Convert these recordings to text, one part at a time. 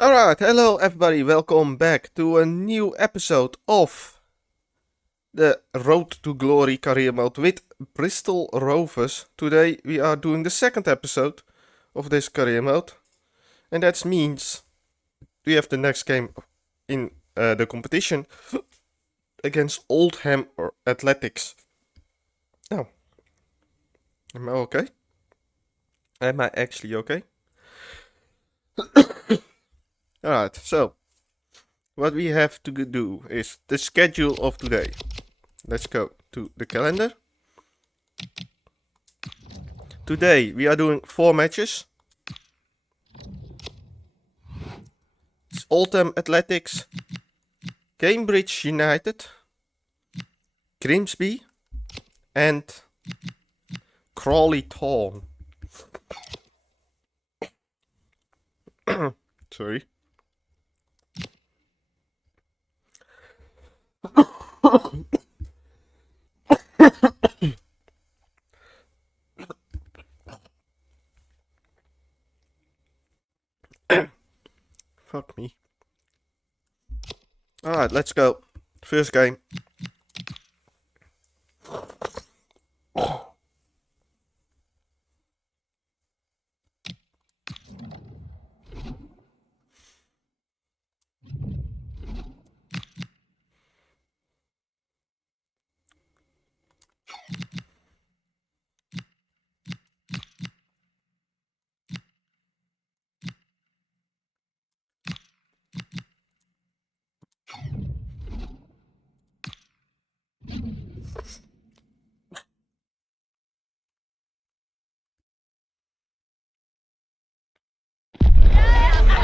Alright, hello everybody, welcome back to a new episode of the Road to Glory career mode with Bristol Rovers. Today we are doing the second episode of this career mode, and that means we have the next game in the competition against Oldham Athletics. Now, am I okay? Am I actually okay? Alright, so what we have to do is the schedule of today. Let's go to the calendar. Today we are doing 4 matches. It's Oldham Athletics, Cambridge United, Grimsby and Crawley Town. Sorry. Fuck me. Alright, let's go. First game.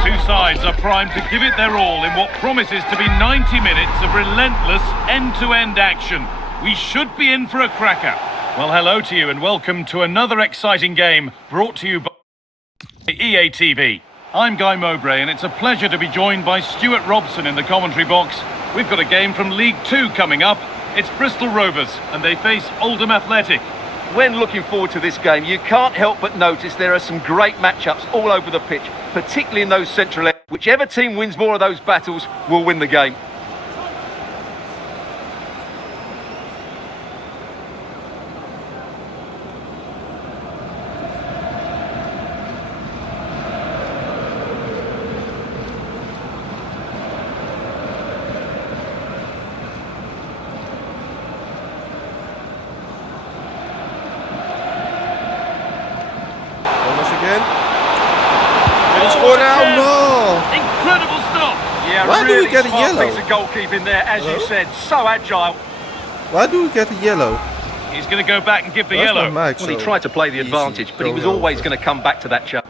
Two sides are primed to give it their all in what promises to be 90 minutes of relentless end-to-end action. We should be in for a cracker. Well, hello to you and welcome to another exciting game brought to you by EA TV. I'm Guy Mowbray and it's a pleasure to be joined by Stuart Robson in the commentary box. We've got a game from League 2 coming up. It's Bristol Rovers and they face Oldham Athletic. When looking forward to this game, you can't help but notice there are some great matchups all over the pitch, particularly in those central areas. Whichever team wins more of those battles will win the game. Incredible stop! Yeah, Why really do we get a smart yellow? piece of goalkeeping there, as you said, so agile. Why do we get a yellow? He's going to go back and give the That's yellow. my mic, Well, he so tried to play the easy advantage, but he was going always over. going to come back to that shot.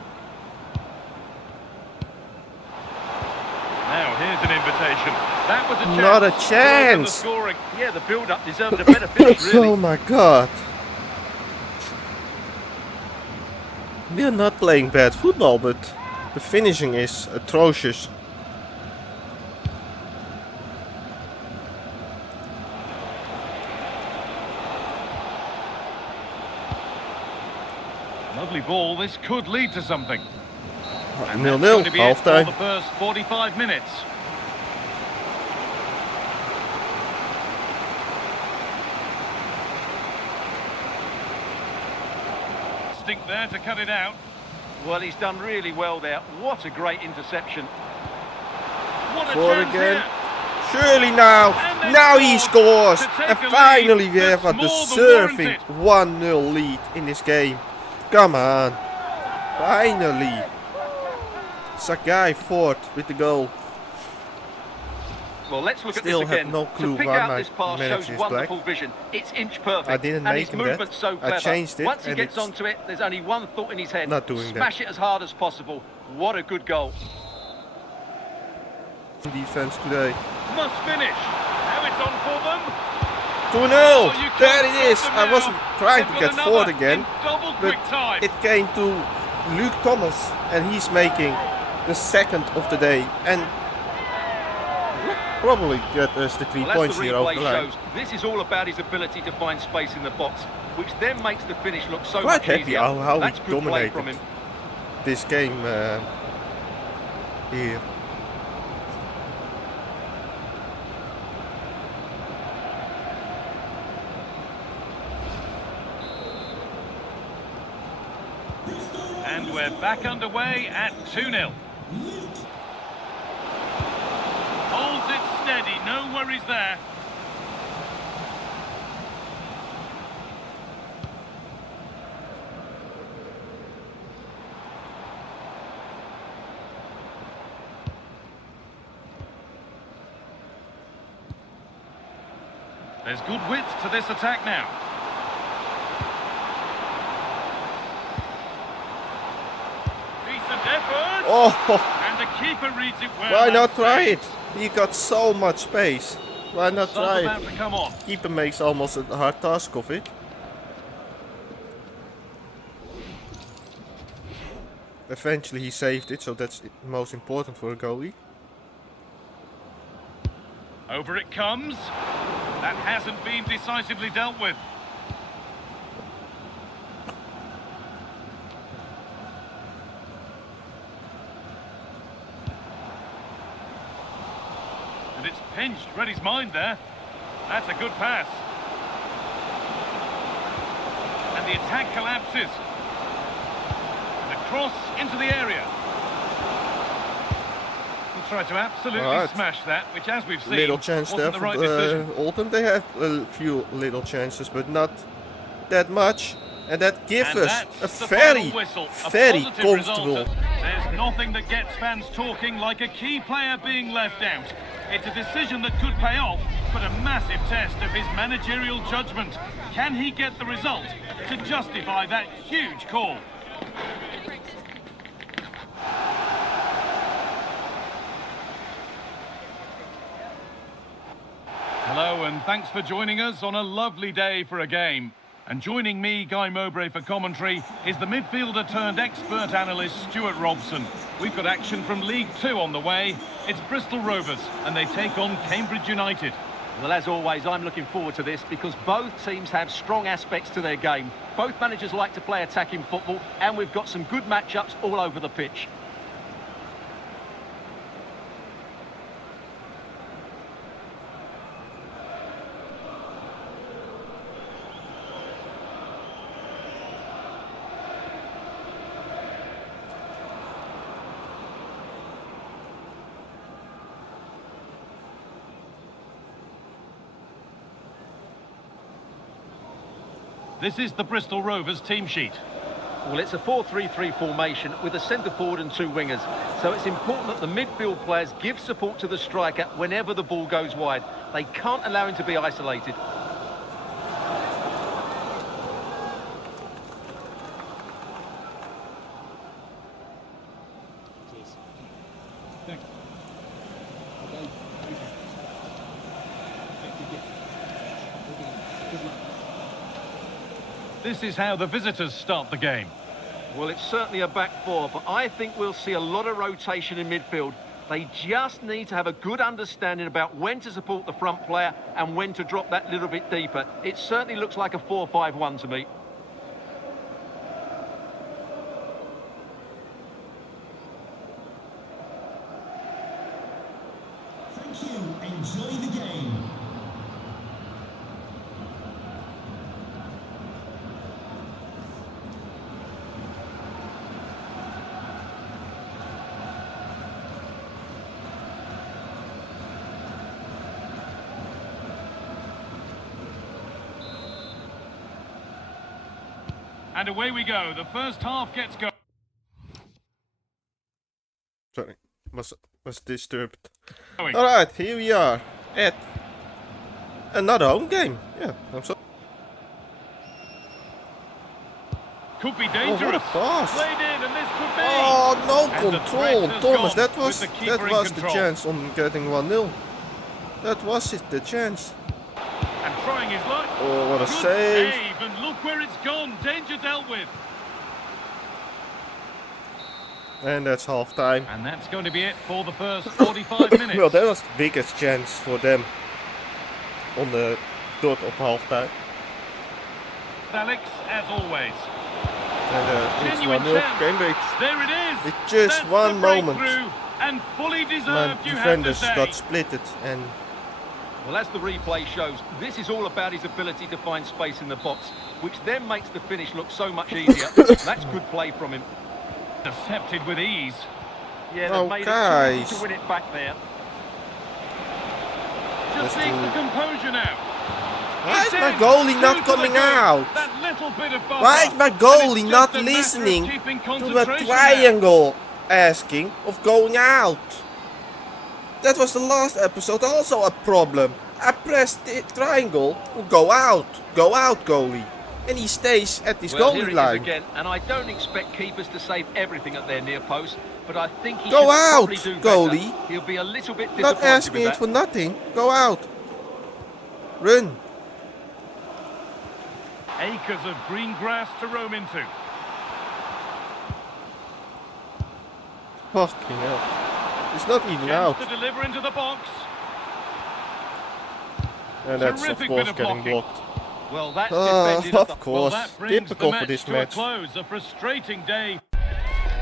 Now, here's an invitation. That was a chance. Not a to open chance. The scoring. Yeah, the build-up deserved a better finish, really. Oh my god. We are not playing bad football, but the finishing is atrocious. Lovely ball. This could lead to something. And 0-0, that's going to be it for half-time. the first 45 minutes. Stink there to cut it out. Well, he's done really well there. What a great interception. What a Forde chance again. here. Surely now. And they Now he score scores. to take And a lead finally we have a that's more than deserving warranted. 1-0 lead in this game. Come on. Finally. Shaqai Forde with the goal. Well, let's look Still at this have again. no clue to pick why out my this pass manager shows is wonderful black. vision. It's inch perfect. I didn't and make his him that. movement's so I clever. changed it Once he and gets it's onto it, there's only one thought in his head. not doing Smash it as hard as possible. What a good goal. Defense today. Must finish. Now it's on for them. 2-0. Oh, you can't There it is. stop them I now. wasn't trying to They've get got Forde another again, in double but quick time. it came to Luke Thomas, and he's making the second of the day, and probably get us the 3 Well, points as the here over replay the line. shows, this is all about his ability to find space in the box, which then makes the finish look so Quite much happy easier. how That's we good play dominated from him. this game here. And we're back underway at 2-0. Holds it steady, no worries there. There's good width to this attack now. Decent effort. Oh, And the keeper reads it well. why and not try it? saves. He got so much space. Why not Sub try about it? to come on. Keeper makes almost a hard task of it. Eventually he saved it, so that's most important for a goalie. Over it comes. That hasn't been decisively dealt with. And it's pinched, read his mind there. That's a good pass. And the attack collapses. And a cross into the area. He tried to absolutely Alright. smash that, which, as we've seen, Little chance there wasn't the for right decision. Oldham. They had a few little chances, but not that much. And that gives And us that's a the very, final whistle, a very positive comfortable. result. There's nothing that gets fans talking like a key player being left out. It's a decision that could pay off, but a massive test of his managerial judgment. Can he get the result to justify that huge call? Hello and thanks for joining us on a lovely day for a game. And joining me, Guy Mowbray, for commentary is the midfielder turned expert analyst Stuart Robson. We've got action from League Two on the way. It's Bristol Rovers and they take on Cambridge United. Well, as always, I'm looking forward to this because both teams have strong aspects to their game. Both managers like to play attacking football, and we've got some good matchups all over the pitch. This is the Bristol Rovers team sheet. Well, it's a 4-3-3 formation with a centre forward and two wingers. So it's important that the midfield players give support to the striker whenever the ball goes wide. They can't allow him to be isolated. This is how the visitors start the game. Well, it's certainly a back four, but I think we'll see a lot of rotation in midfield. They just need to have a good understanding about when to support the front player and when to drop that little bit deeper. It certainly looks like a 4-5-1 to me. Thank you. Enjoy the game. And away we go. The first half gets going. Sorry, was disturbed. Alright, here we are at another home game. Yeah, I'm so. Could be Oh, what dangerous. a pass! Played in, and this could be. Oh, no And the control, threat has Thomas. gone That was with the keeper in the control. chance on getting 1-0. That was it, the chance. And trying his luck. Oh, what a Good save! and look where it's gone. Danger dealt with. And that's half time. And that's going to be it for the first 45 minutes. Well, that was the biggest chance for them on the dot of half time. Alex, as always. And it's Genuine 1-0 chance. Cambridge. There it is. It's just That's one the moment. breakthrough. And fully My deserved, you have to defenders say. got splitted and Well, as the replay shows, this is all about his ability to find space in the box, which then makes the finish look so much easier. That's good play from him. Intercepted with ease. Yeah, they've made it too guys. easy to win it back there. Just Let's needs the do- composure now. Why It's is my in. goalie Two not to the coming good. out? That little bit of buffer. Why is my And it's goalie just not a matter of listening keeping to a concentration now. triangle asking of going out? That was the last episode also a problem. I pressed the triangle, go out goalie. And he stays at this Well, here goalie it is line. again, and I don't expect keepers to save everything at their near post, but I think he Go should out, probably do goalie. better. He'll be a little bit Not disappointed asking with it that. for nothing. Go out. Run. Acres of green grass to roam into. Fucking hell. It's not even Chance out. to deliver into the box. And that's of Terrific course bit of getting blocking. blocked. Well, that's defended at the... Of Well, course. that brings the Typical for match this to match. a close. A frustrating day.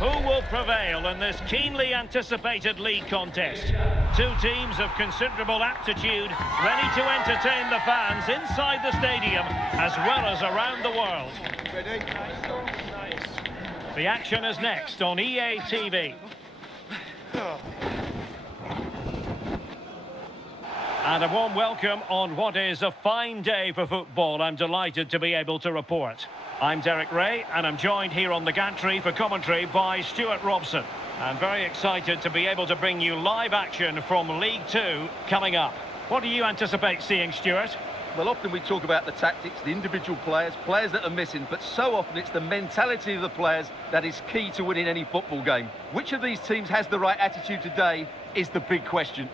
Who will prevail in this keenly anticipated league contest? Two teams of considerable aptitude, ready to entertain the fans inside the stadium as well as around the world. The action is next on EA TV. And a warm welcome on what is a fine day for football. I'm delighted to be able to report. I'm Derek Ray, and I'm joined here on the gantry for commentary by Stuart Robson. I'm very excited to be able to bring you live action from League Two coming up. What do you anticipate seeing, Stuart? Well, often we talk about the tactics, the individual players that are missing, but so often it's the mentality of the players that is key to winning any football game. Which of these teams has the right attitude today is the big question.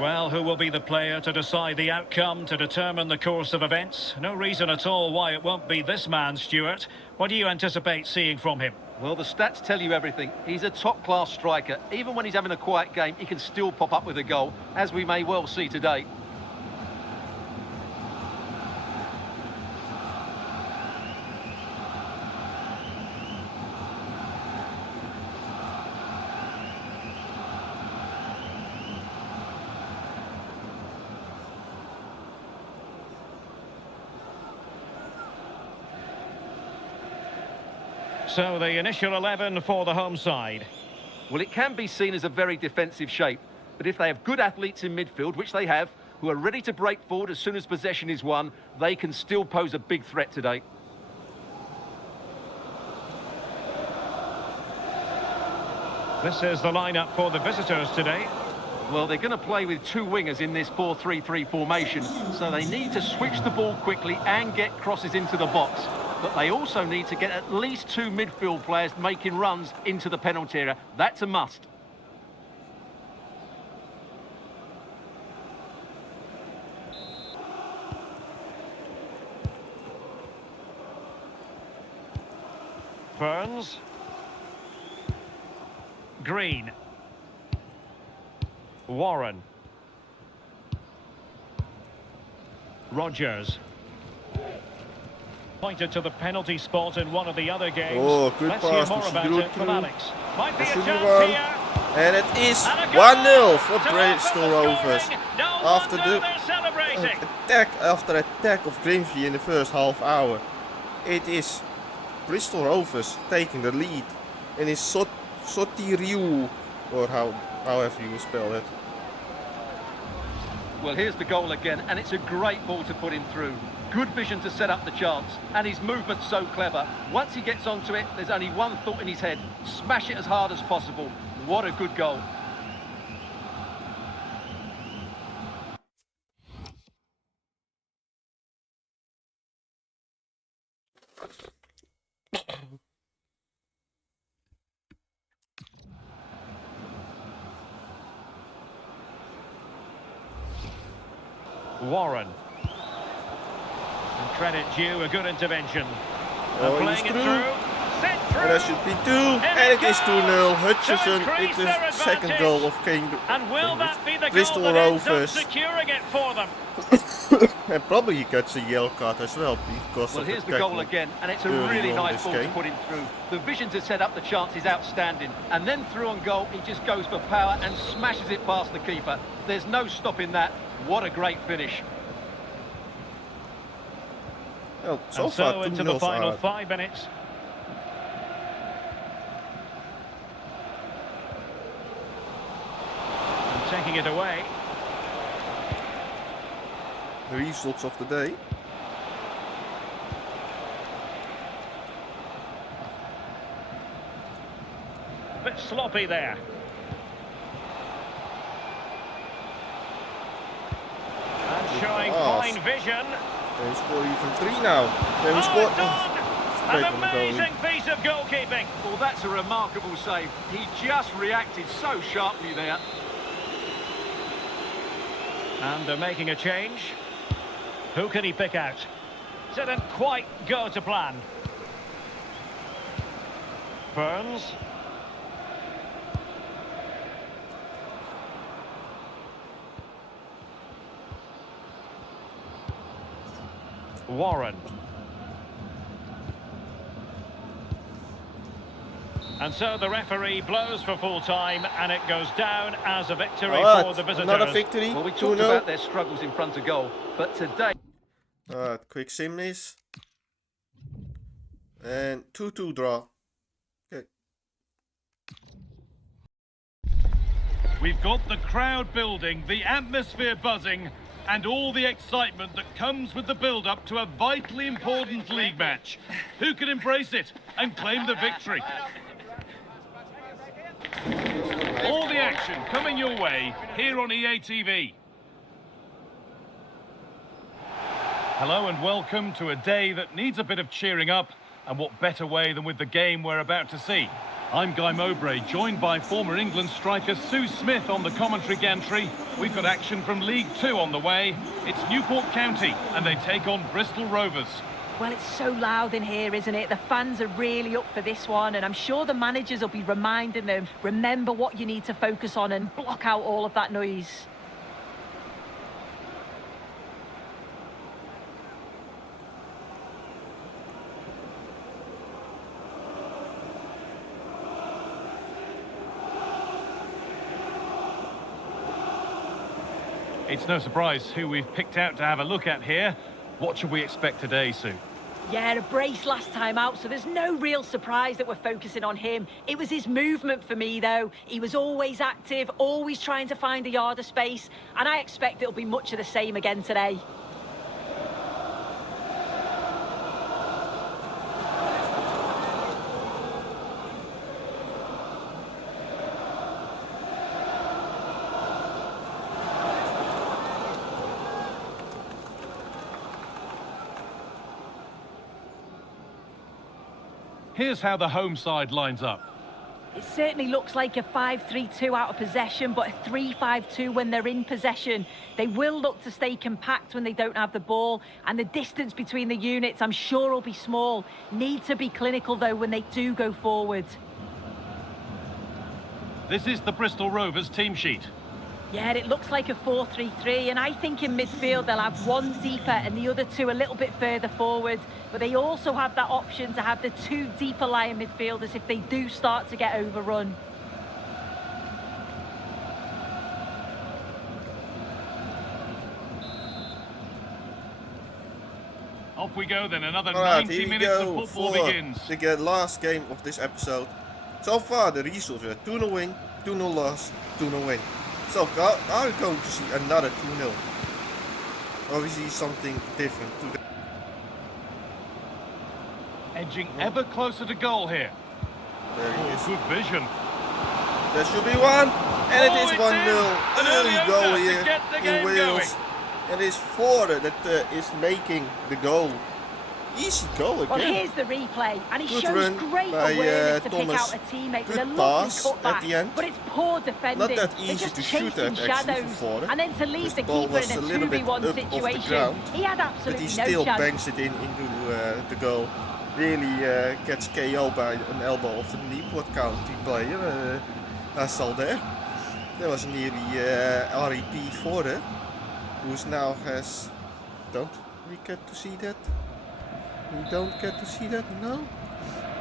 Well, who will be the player to decide the outcome, to determine the course of events? No reason at all why it won't be this man, Stuart. What do you anticipate seeing from him? Well, the stats tell you everything. He's a top-class striker. Even when he's having a quiet game, he can still pop up with a goal, as we may well see today. So the initial 11 for the home side. Well, it can be seen as a very defensive shape, but if they have good athletes in midfield, which they have, who are ready to break forward as soon as possession is won, they can still pose a big threat today. This is the lineup for the visitors today. Well, they're going to play with two wingers in this 4-3-3 formation, so they need to switch the ball quickly and get crosses into the box. But they also need to get at least two midfield players making runs into the penalty area. That's a must. Burns. Green. Warren. Rogers. Pointed to the penalty spot in one of the other games. Oh, good Let's pass hear to more about Giroud it from through. Alex. Might be a That should be chance one. here. And it is And a goal 1-0 for to Bristol open the Rovers. scoring. No After wonder the they're celebrating. attack after attack of Grimsby in the first half hour. It is Bristol Rovers taking the lead. And it's Sotiriu, or however you spell it. Well, here's the goal again, and it's a great ball to put him through. Good vision to set up the chance, and his movement's so clever. Once he gets onto it, there's only one thought in his head: smash it as hard as possible. What a good goal. Warren. And credit due, a good intervention. Oh, And playing he's it through. through. sent through. And that should be 2. And it is 2-0. Hutchison with the second goal of And will that be the Bristol goal that ends up Rovers. securing it for them? And probably he gets a yellow card as well because Well, of here's the the goal tackle again, and it's a early really on nice this ball to game. put him through. The vision to set up the chance is outstanding, and then through on goal, he just goes for power and smashes it past the keeper. There's no stopping that. What a great finish. Well, so And far so 2 into the 0 final 5 minutes. And taking it away. the results of the day. Bit sloppy there. And showing fine vision. They score even 3 now. Then we Oh, scored. it's on! Straight An on the goalie. amazing piece of goalkeeping. Well, that's a remarkable save. He just reacted so sharply there. And they're making a change. Who can he pick out? Didn't quite go to plan. Burns. Warren. And so the referee blows for full time and it goes down as a victory Alright, for the visitors. another victory. Well, we 2-0. talked about their struggles in front of goal, but today... Alright, quick sim is. And 2-2 draw. Okay. We've got the crowd building, the atmosphere buzzing, and all the excitement that comes with the build-up to a vitally important league match. Who can embrace it and claim the victory? All the action coming your way here on EA TV. Hello and welcome to a day that needs a bit of cheering up, and what better way than with the game we're about to see. I'm Guy Mowbray, joined by former England striker Sue Smith on the commentary gantry. We've got action from League Two on the way. It's Newport County and they take on Bristol Rovers. Well, it's so loud in here, isn't it? The fans are really up for this one, and I'm sure the managers will be reminding them, remember what you need to focus on and block out all of that noise. It's no surprise who we've picked out to have a look at here. What should we expect today, Sue? Yeah, a brace last time out, so there's no real surprise that we're focusing on him. It was his movement for me, though. He was always active, always trying to find a yard of space, and I expect it'll be much of the same again today. Here's how the home side lines up. It certainly looks like a 5-3-2 out of possession, but a 3-5-2 when they're in possession. They will look to stay compact when they don't have the ball, and the distance between the units, I'm sure, will be small. Need to be clinical, though, when they do go forward. This is the Bristol Rovers team sheet. Yeah, it looks like a 4-3-3, and I think in midfield they'll have one deeper and the other two a little bit further forward. But they also have that option to have the two deeper lying midfielders if they do start to get overrun. Off we go then, another Alright, 90 here we minutes of go football for begins. the last game of this episode. So far the results were 2-0 win, 2-0 loss, 2-0 win. So are we going to see another 2-0? Or we see something different today? Edging ever closer to goal here. There he is. Good vision. There should be one, and it Oh, is it's 1-0. in. An Early early goal opener to here get the in game Wales. And it's Forde that is making the goal. Easy goal Well, again. here's the replay, and he Good shows run great by, awareness to pick Thomas. out a teammate with a Good lovely pass cutback. at the end. But it's poor defending. Not that They're easy just to shoot chasing at actually shadows, for Forde. and then to leave This the ball keeper was in a a little bit 2v1 up off the situation. ground, He had but absolutely he no still chance. bangs it into the goal. really gets KO by an elbow of the Newport County player. I saw there. There was nearly REP Forde, who's now has... Don't we get to see that? We don't get to see that? No?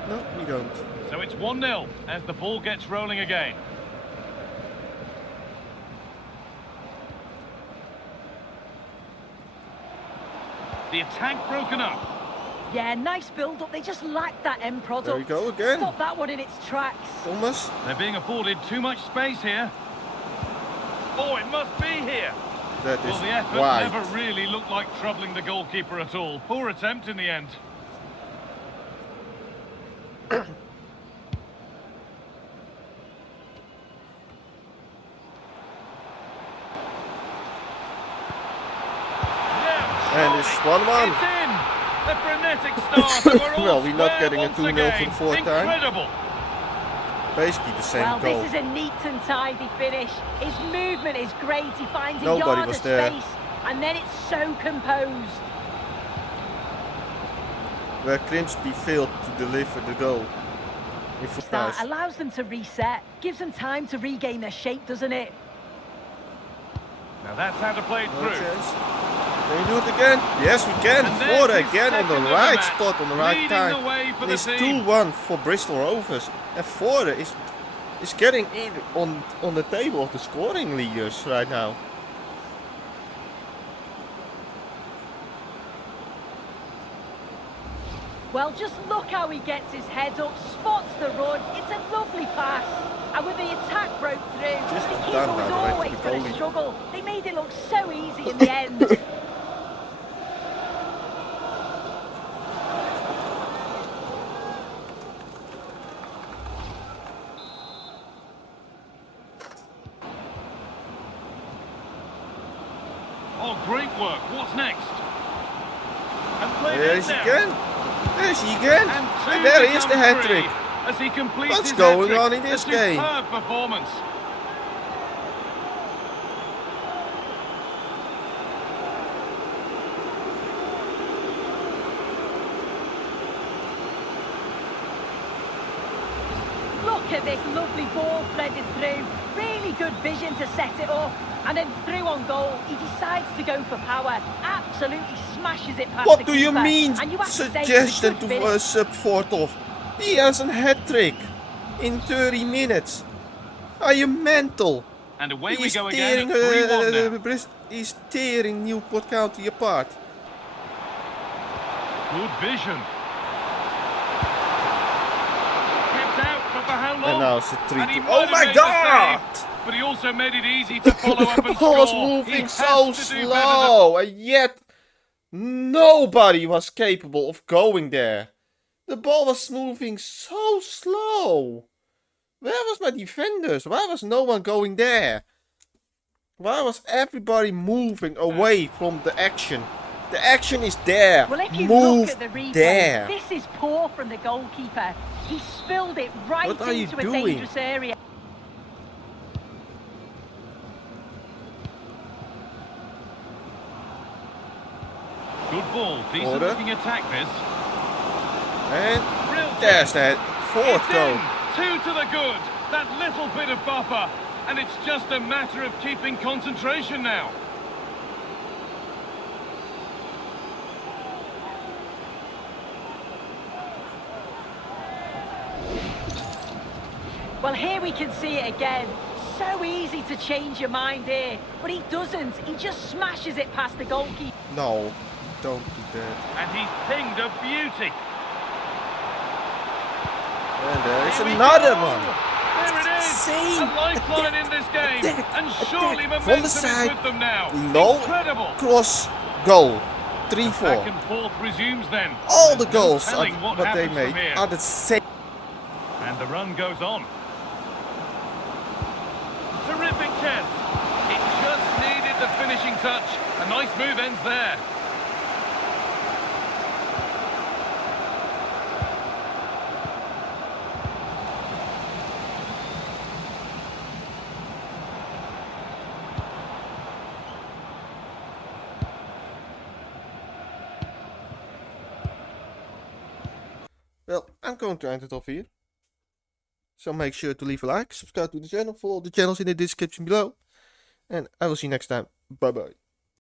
No, we don't. So it's 1-0 as the ball gets rolling again. The attack broken up. Yeah, nice build-up. They just lack that end product. There we go again. Stop that one in its tracks. Thomas. They're being afforded too much space here. Oh, it must be here. That is Well, the effort wide. never really looked like troubling the goalkeeper at all. Poor attempt in the end. And it's 1-1. It's in! The frenetic start. We're all Well, we're not square getting a once 2-0 for again. the fourth time. Incredible. Basically the same Well, goal. this is a neat and tidy finish. His movement is great. He finds a Nobody yard was of there. space, and then it's so composed. Where Grimsby failed to deliver the goal. In full That pass. allows them to reset, gives them time to regain their shape, doesn't it? Now that's how to play it No through. chance. Can we do it again? Yes, we can. And there's Forde his again on the second of the right match, spot, on the right leading time. the way for And the it's team. 2-1 for Bristol Rovers. And Forde is getting in on the table of the scoring leaders right now. Well, just look how he gets his head up, spots the run. It's a lovely pass. And when the attack broke through, Just the keeper done, by was the way, to always the going to goalie. struggle. They made it look so easy in the end. Oh, great work. What's next? And played There in is he now. again. There is he again. And two And there is become the hat three trick. as he completes What's his going hat-trick. on in this game? A superb performance. Look at this lovely ball threaded through. Really good vision to set it up. And then through on goal, he decides to go for power. Absolutely smashes it past What the do you keeper. mean And you have to say it's a suggestion good to finish. sub Fortov? He has a hat trick in 30 minutes. Are you mental? And away we He's go again tearing, at 3-1 now. he's tearing Newport County apart. Good vision. Kept out, but for how long? And now it's a 3-2. And he might Oh have my made the god! save, but he also made it easy to follow up The and ball was score. He moving has so to do better than slow, and yet nobody was capable of going there. The ball was moving so slow. Where was my defenders? Why was no one going there? Why was everybody moving away from the action? The action is there. Well, if you Move look at the replay, there. this is poor from the goalkeeper. He spilled it right What are you into a doing? dangerous area. Good ball, decent Order. looking attack this. And Real there's chance. that fourth It's goal. in. 2 to the good. That little bit of buffer. And it's just a matter of keeping concentration now. Well, here we can see it again. So easy to change your mind here, but he doesn't. He just smashes it past the goalkeeper. No, don't do that. And he's pinged a beauty. And there is Here we another go. one. There it is. See? A lifeline in this game. And surely From momentum the is side. with them now. Low Incredible. cross goal. Back 3-4. and forth resumes then. All the There's no goals telling what what they happens made from here. are the same. And the run goes on. Terrific chance. It just needed the finishing touch. A nice move ends there. I'm going to end it off here. So make sure to leave a like, subscribe to the channel, follow the channels in the description below. And I will see you next time. Bye bye.